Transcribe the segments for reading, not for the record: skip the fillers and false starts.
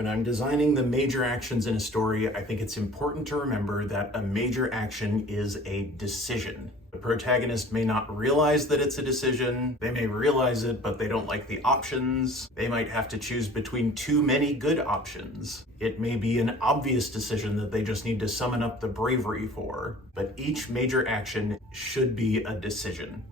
When I'm designing the major actions in a story, I think it's important to remember that a major action is a decision. The protagonist may not realize that it's a decision. They may realize it, but they don't like the options. They might have to choose between too many good options. It may be an obvious decision that they just need to summon up the bravery for. But each major action should be a decision.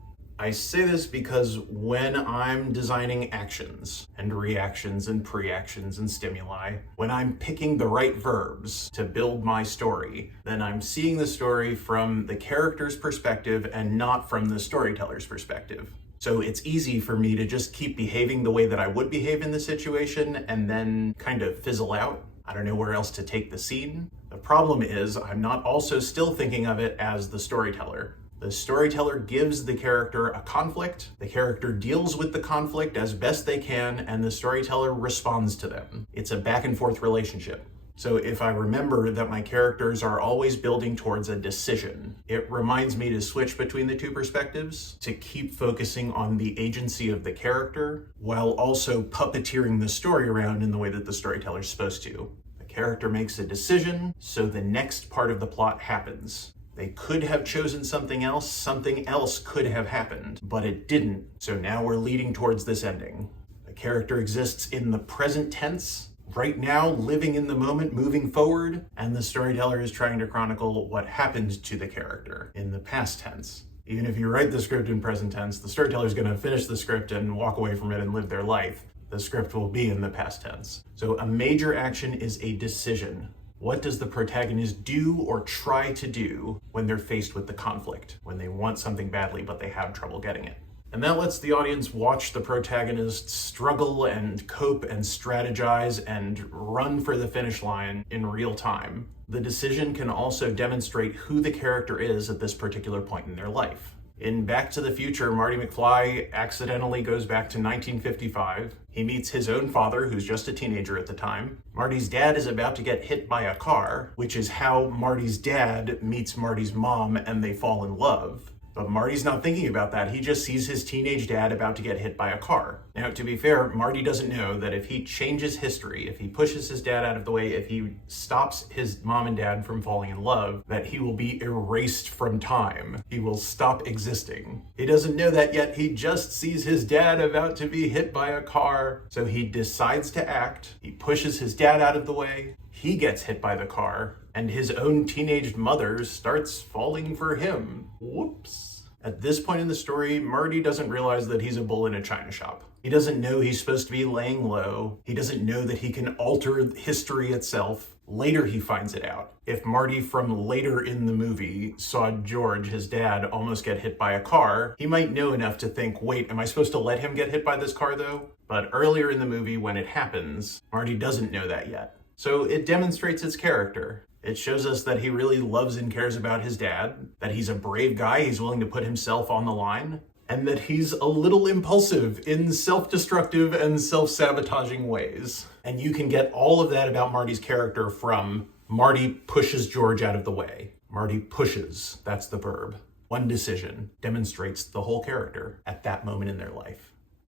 I say this because when I'm designing actions and reactions and pre-actions and stimuli, when I'm picking the right verbs to build my story, then I'm seeing the story from the character's perspective and not from the storyteller's perspective. So it's easy for me to just keep behaving the way that I would behave in the situation and then kind of fizzle out. I don't know where else to take the scene. The problem is I'm not also still thinking of it as the storyteller. The storyteller gives the character a conflict, the character deals with the conflict as best they can, and the storyteller responds to them. It's a back and forth relationship. So if I remember that my characters are always building towards a decision, it reminds me to switch between the two perspectives, to keep focusing on the agency of the character, while also puppeteering the story around in the way that the storyteller's supposed to. The character makes a decision, so the next part of the plot happens. They could have chosen something else could have happened, but it didn't, so now we're leading towards this ending. The character exists in the present tense, right now, living in the moment, moving forward, and the storyteller is trying to chronicle what happened to the character in the past tense. Even if you write the script in present tense, the storyteller is going to finish the script and walk away from it and live their life. The script will be in the past tense. So a major action is a decision. What does the protagonist do or try to do when they're faced with the conflict, when they want something badly but they have trouble getting it? And that lets the audience watch the protagonist struggle and cope and strategize and run for the finish line in real time. The decision can also demonstrate who the character is at this particular point in their life. In Back to the Future, Marty McFly accidentally goes back to 1955. He meets his own father, who's just a teenager at the time. Marty's dad is about to get hit by a car, which is how Marty's dad meets Marty's mom and they fall in love. But Marty's not thinking about that. He just sees his teenage dad about to get hit by a car. Now, to be fair, Marty doesn't know that if he changes history, if he pushes his dad out of the way, if he stops his mom and dad from falling in love, that he will be erased from time. He will stop existing. He doesn't know that yet. He just sees his dad about to be hit by a car. So he decides to act. He pushes his dad out of the way. He gets hit by the car, and his own teenage mother starts falling for him. Whoops. At this point in the story, Marty doesn't realize that he's a bull in a china shop. He doesn't know he's supposed to be laying low. He doesn't know that he can alter history itself. Later he finds it out. If Marty from later in the movie saw George, his dad, almost get hit by a car, he might know enough to think, wait, am I supposed to let him get hit by this car though? But earlier in the movie when it happens, Marty doesn't know that yet. So it demonstrates its character. It shows us that he really loves and cares about his dad, that he's a brave guy, he's willing to put himself on the line, and that he's a little impulsive in self-destructive and self-sabotaging ways. And you can get all of that about Marty's character from Marty pushes George out of the way. Marty pushes, that's the verb. One decision demonstrates the whole character at that moment in their life.